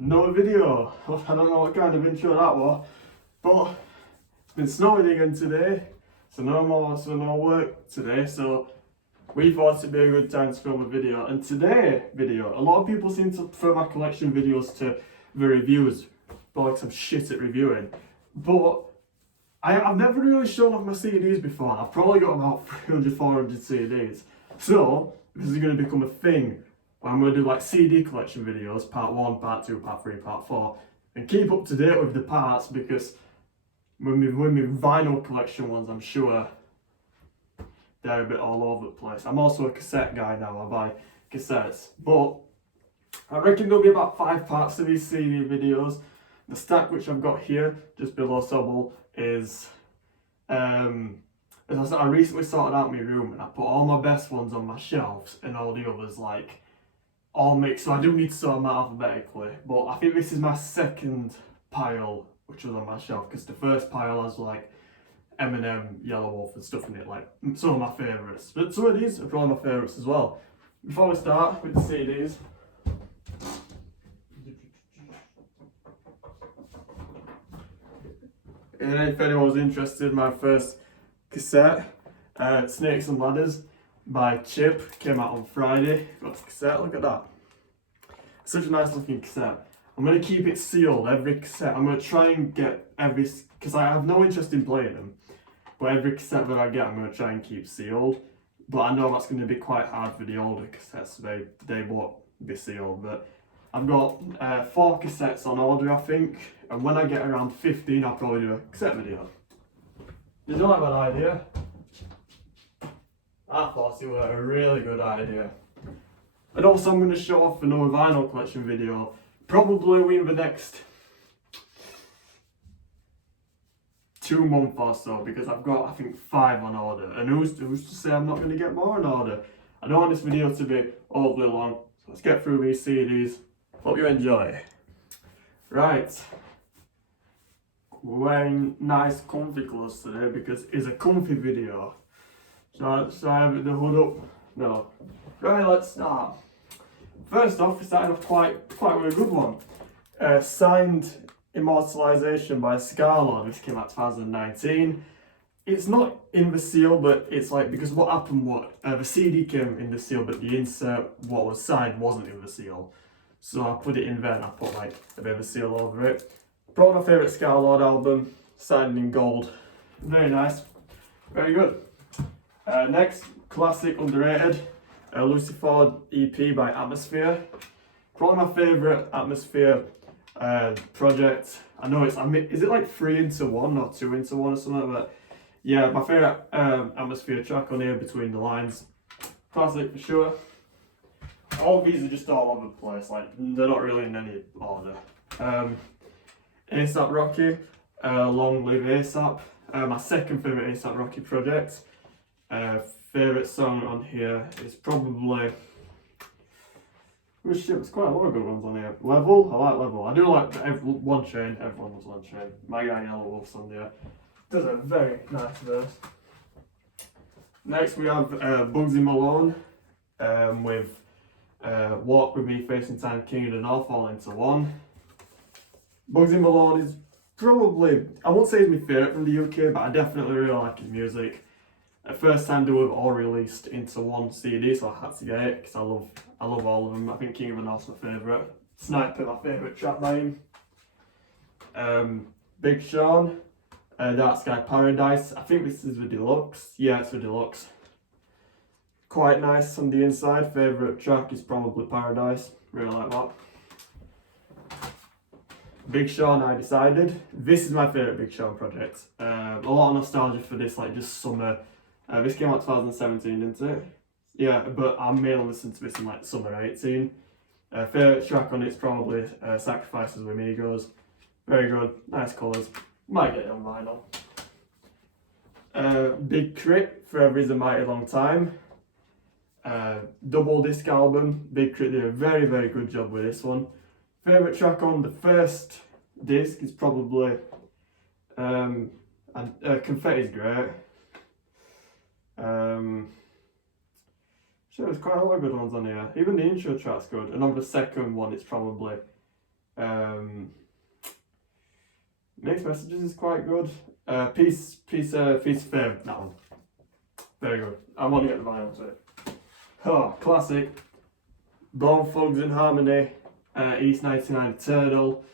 another video. I don't know what kind of intro that was, but it's been snowing again today, so no work today, so we thought it'd be a good time to film a video. And today video, a lot of people seem to prefer my collection videos to the reviews, but like I'm shit at reviewing. But I've never really shown off my CDs before. I've probably got about 300, 400 CDs. So this is going to become a thing. I'm going to do like CD collection videos, part 1, part 2, part 3, part 4, and keep up to date with the parts, because with my vinyl collection ones, I'm sure they're a bit all over the place. I'm also a cassette guy now, I buy cassettes, but I reckon there'll be about 5 parts to these CD videos. The stack which I've got here, just below Sobble, is, as I said, I recently sorted out my room and I put all my best ones on my shelves and all the others like all mixed, so I do need to sort them out alphabetically, but I think this is my second pile which was on my shelf, because the first pile has like Eminem, Yellow Wolf and stuff in it, like some of my favourites, but some of these are probably my favourites as well. Before we start with the CDs, and if anyone's interested, my first cassette, Snakes and Ladders by Chip, came out on Friday. Got the cassette, look at that. Such a nice looking cassette. I'm going to keep it sealed, every cassette. I'm going to try and get every, because I have no interest in playing them, but every cassette that I get I'm going to try and keep sealed. But I know that's going to be quite hard for the older cassettes, they won't be sealed. But I've got 4 cassettes on order, I think, and when I get around 15 I'll probably do a cassette video. Did you like that idea? I thought it was a really good idea. And also I'm going to show off another vinyl collection video, probably within the next 2 months or so, because I've got, I think, 5 on order. And who's to say I'm not going to get more on order? I don't want this video to be overly long, so let's get through these CDs. Hope you enjoy. Right. We're wearing nice comfy clothes today because it's a comfy video. Should I have the hood up? No. Right, let's start. First off, we started off quite with a good one. Signed Immortalization by Scarlord, which came out 2019. It's not in the seal, but it's like, because what happened, the CD came in the seal, but the insert, what was signed, wasn't in the seal. So I put it in there and I put like a bit of a seal over it. Probably my favourite Scarlord album, signed in gold. Very nice, very good. Next, classic underrated, Lucifer EP by Atmosphere. Probably my favourite Atmosphere project. I know it's, is it like 3 into 1 or 2 into 1 or something like that? Yeah, my favourite Atmosphere track on here, Between the Lines. Classic for sure. All of these are just all over the place, like they're not really in any order. ASAP Rocky, Long Live ASAP. My second favourite ASAP Rocky project. Favourite song on here is probably, oh shit, there's quite a lot of good ones on here. Level, I like Level. I do like One Chain, everyone loves One Chain. My guy Yellow Wolf's on there. Does a very nice verse. Next we have Bugsy Malone with Walk With Me, Facing Time, King of the North, all into one. Bugsy Malone is probably, I won't say he's my favourite from the UK, but I definitely really like his music. First time they were all released into one CD, so I had to get it because I love all of them. I think King of the North's my favourite. Sniper, my favourite track by him. Big Sean, Dark Sky Paradise. I think this is the deluxe. Yeah, it's the deluxe. Quite nice on the inside. Favourite track is probably Paradise. Really like that. Big Sean, I Decided. This is my favourite Big Sean project. A lot of nostalgia for this, like just summer. This came out 2017, didn't it? Yeah, but I mainly listened to this in like summer 18. Favourite track on it's probably Sacrifices with Migos. Very good, nice colours. Might get it on vinyl. Big Crit, Forever Is a Mighty Long Time. Double disc album. Big Crit did a very, very good job with this one. Favourite track on the first disc is probably Confetti's great. Sure, there's quite a lot of good ones on here. Even the intro track's good. And on the second one, it's probably Mixed Messages is quite good. Piece of Fame, that one. Very good. I want to get the vinyl to it. Oh, classic. Bone Thugs and Harmony, East 99 Eternal.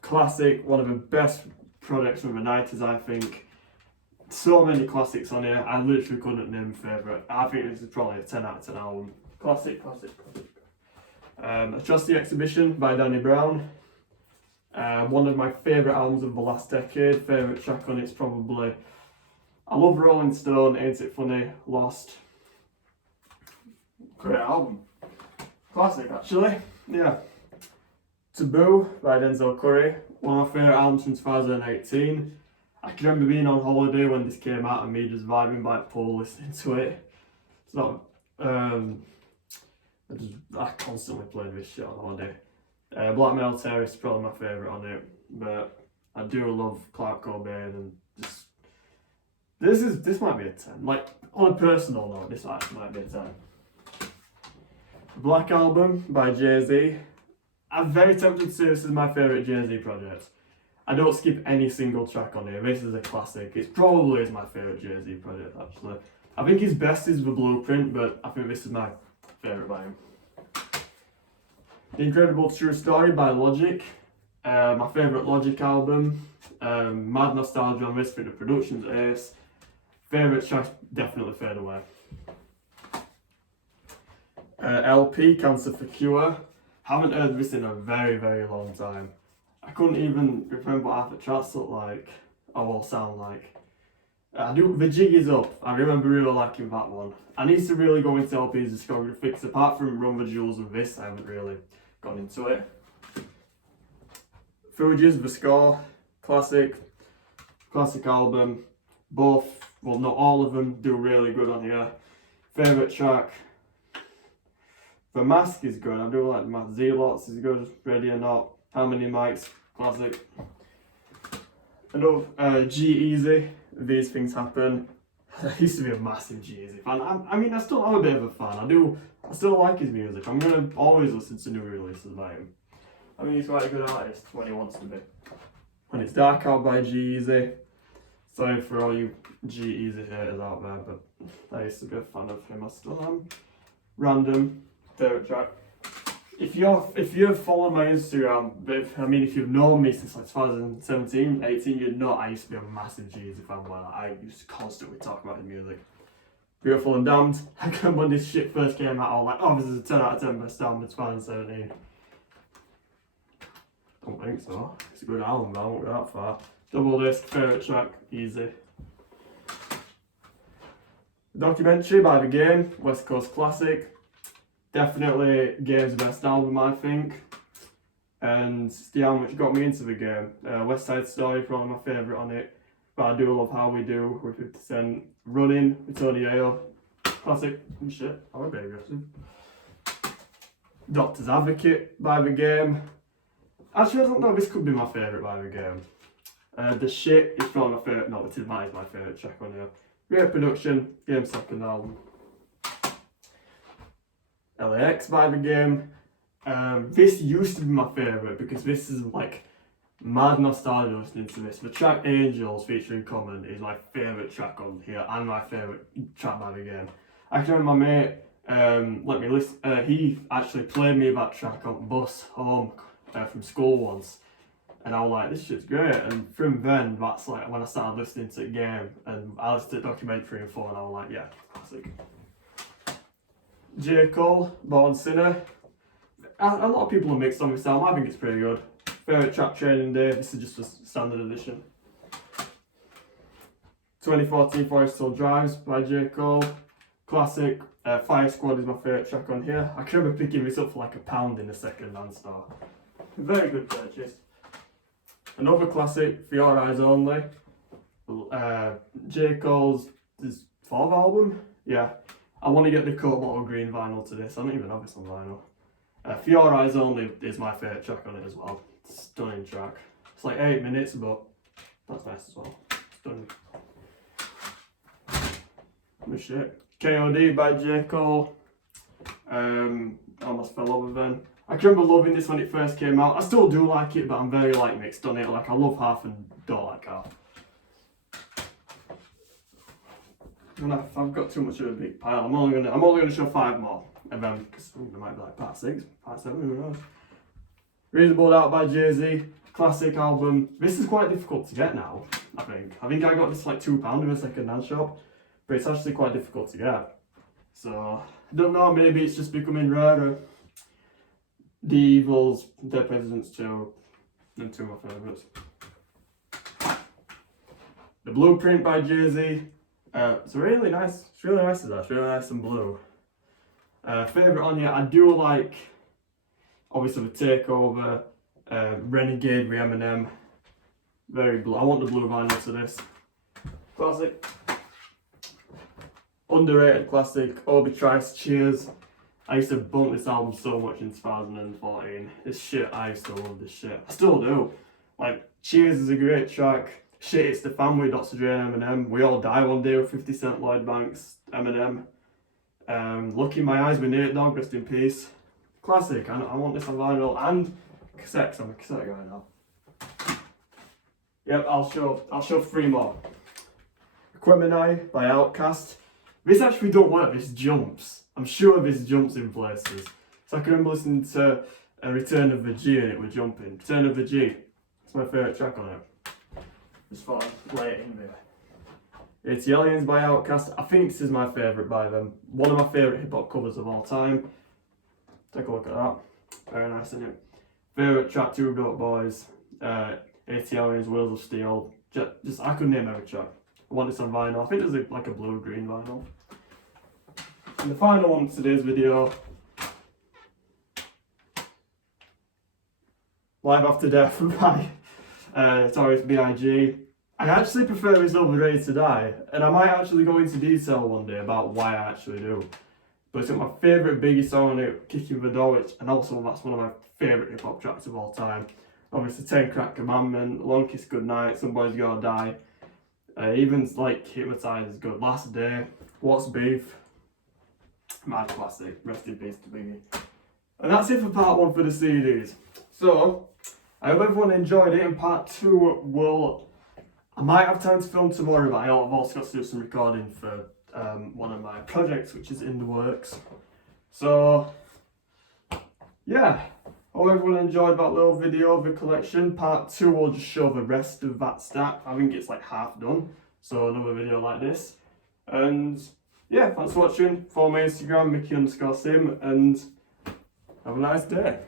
Classic, one of the best products from the 90s, I think. So many classics on here, I literally couldn't name a favourite. I think this is probably a 10 out of 10 album. Classic. Trust the Exhibition by Danny Brown. One of my favourite albums of the last decade. Favourite track on it's probably I Love Rolling Stone, Ain't It Funny, Lost. Great album. Classic actually, yeah. Taboo by Denzel Curry. One of my favourite albums from 2018. I can remember being on holiday when this came out and me just vibing by the pool listening to it. It's not, I constantly played this shit on holiday. Black Metal Terrorist is probably my favourite on it, but I do love Clark Cobain and just this might be a 10. Like on a personal note, this actually might be a 10. Black Album by Jay-Z. I'm very tempted to say this is my favourite Jay-Z project. I don't skip any single track on here. This is a classic. It probably is my favourite Jay-Z project actually. I think his best is The Blueprint, but I think this is my favourite by him. The Incredible True Story by Logic. My favourite Logic album. Mad nostalgia on this, for the production's ace. Favourite track, definitely Fade Away. LP, Cancer for Cure. Haven't heard this in a very, very long time. I couldn't even remember what half the tracks look like, or will sound like. The Jig Is Up, I remember really liking that one. I need to really go into LP's discography, because apart from Run the Jewels and this, I haven't really gone into it. Fugees, The Score, classic album. Both, well not all of them, do really good on here. Favourite track, The Mask is good, I do like The Mask. Zealots is good, Ready or Not, How Many Mics, classic. Another G-Eazy, These Things Happen. I used to be a massive G-Eazy fan. I mean, I still am a bit of a fan. I still like his music. I'm gonna always listen to new releases by him. I mean, he's quite a good artist when he wants to be. When it's Dark Out by G-Eazy. Sorry for all you G-Eazy haters out there, but I used to be a fan of him. I still am. Random favourite track. If you've followed my Instagram, if you've known me since like 2017, 18, you'd know I used to be a massive G-Eazy fan. I used to constantly talk about his music. Beautiful and Damned. I remember when this shit first came out, I was like, oh, this is a 10 out of 10 best album of 2017. Don't think so. It's a good album, but I won't go that far. Double disc, favourite track, easy. Documentary by The Game, West Coast classic. Definitely Game's best album, I think. And it's the album which got me into The Game. West Side Story, probably my favourite on it. But I do love How We Do with 50 Cent. Running with Tony Ayo. Classic and shit. I'm a bit aggressive. Doctor's Advocate by The Game. Actually, I don't know, this could be my favourite by The Game. The Shit is probably my favourite. No, that is my favourite track on here. Great production, Game's second album. LAX by The Game. This used to be my favourite because this is like mad nostalgia listening to this. The track Angels featuring Common is my favourite track on here and my favourite track by The Game. I can remember my mate let me listen. He actually played me that track on the bus home from school once, and I was like, this shit's great. And from then, that's like when I started listening to the Game, and I listened to Documentary and 4, and I was like, yeah, classic. J. Cole, Born Sinner. A lot of people are mixed on this album. I think it's pretty good. Favourite track, Training Day. This is just a standard edition. 2014 Forest Hill Drives by J. Cole. Classic. Fire Squad is my favourite track on here. I can remember picking this up for like £1 in a second-hand store. Very good purchase. Another classic, For Your Eyes Only. J. Cole's 4th album? Yeah. I want to get the Coke Bottle Green vinyl to this. I don't even have this on vinyl. For Your Eyes Only is my favourite track on it as well. Stunning track. It's like 8 minutes, but that's nice as well. Stunning. Good shit. KOD by J. Cole. Almost Fell Over Then. I can remember loving this when it first came out. I still do like it, but I'm very like mixed on it. Like I love half and don't like half. And I've got too much of a big pile. I'm only gonna show 5 more, and then because there might be like part 6, part 7, who knows. Reasonable Doubt by Jay-Z, classic album. This is quite difficult to get now. I think I got this like £2 in a second-hand shop, but it's actually quite difficult to get. So I don't know. Maybe it's just becoming rarer. The Evils, Dead Presidents 2, and 2 of my favourites. The Blueprint by Jay-Z. It's really nice. It's really nice to that. It's really nice and blue. Favourite on here, I do like obviously the Takeover, Renegade with Eminem. Very blue. I want the blue vinyl to this. Classic. Underrated classic, Obi Trice, Cheers. I used to bump this album so much in 2014. This shit, I used to love this shit. I still do. Like, Cheers is a great track. Shit, It's the Family, Dr. Dre and Eminem. We All Die One Day with 50 Cent, Lloyd Banks, Eminem. Look in My Eyes with Nate Dogg, rest in peace. Classic. I want this on vinyl and cassette, 'cause I'm a cassette guy now. Yep, I'll show 3 more. Aquemini by Outkast. This actually don't work, this jumps. I'm sure this jumps in places. So I can remember listening to Return of the G and it was jumping. Return of the G. It's my favourite track on it. Just thought I'd play it in there. It's Aliens by Outkast. I think this is my favourite by them. One of my favourite hip hop covers of all time. Take a look at that. Very nice, isn't it? Favourite track, Two Dope Boys. 80 Aliens, Wheels of Steel. Just I could name every track. I want this on vinyl. I think there's like a blue-green vinyl. And the final one of today's video, Live After Death by Notorious B.I.G. I actually prefer this over Ready to Die, and I might actually go into detail one day about why I actually do. But it's my favourite Biggie song on it, Kicking the Door, and also that's one of my favourite hip hop tracks of all time. Obviously, 10 Crack Commandment, Long Kiss Goodnight, Somebody's Gotta Die. Even like Hypnotize is good. Last Day, What's Beef. Mad classic. Rest in peace to Biggie. And that's it for part 1 for the CDs. So, I hope everyone enjoyed it. In part 2, I might have time to film tomorrow, but I've also got to do some recording for one of my projects, which is in the works. So, yeah. Hope everyone enjoyed that little video of the collection. Part 2 will just show the rest of that stack. I think it's like half done. So another video like this. And yeah, thanks for watching. Follow my Instagram, Mickey_Sim, and have a nice day.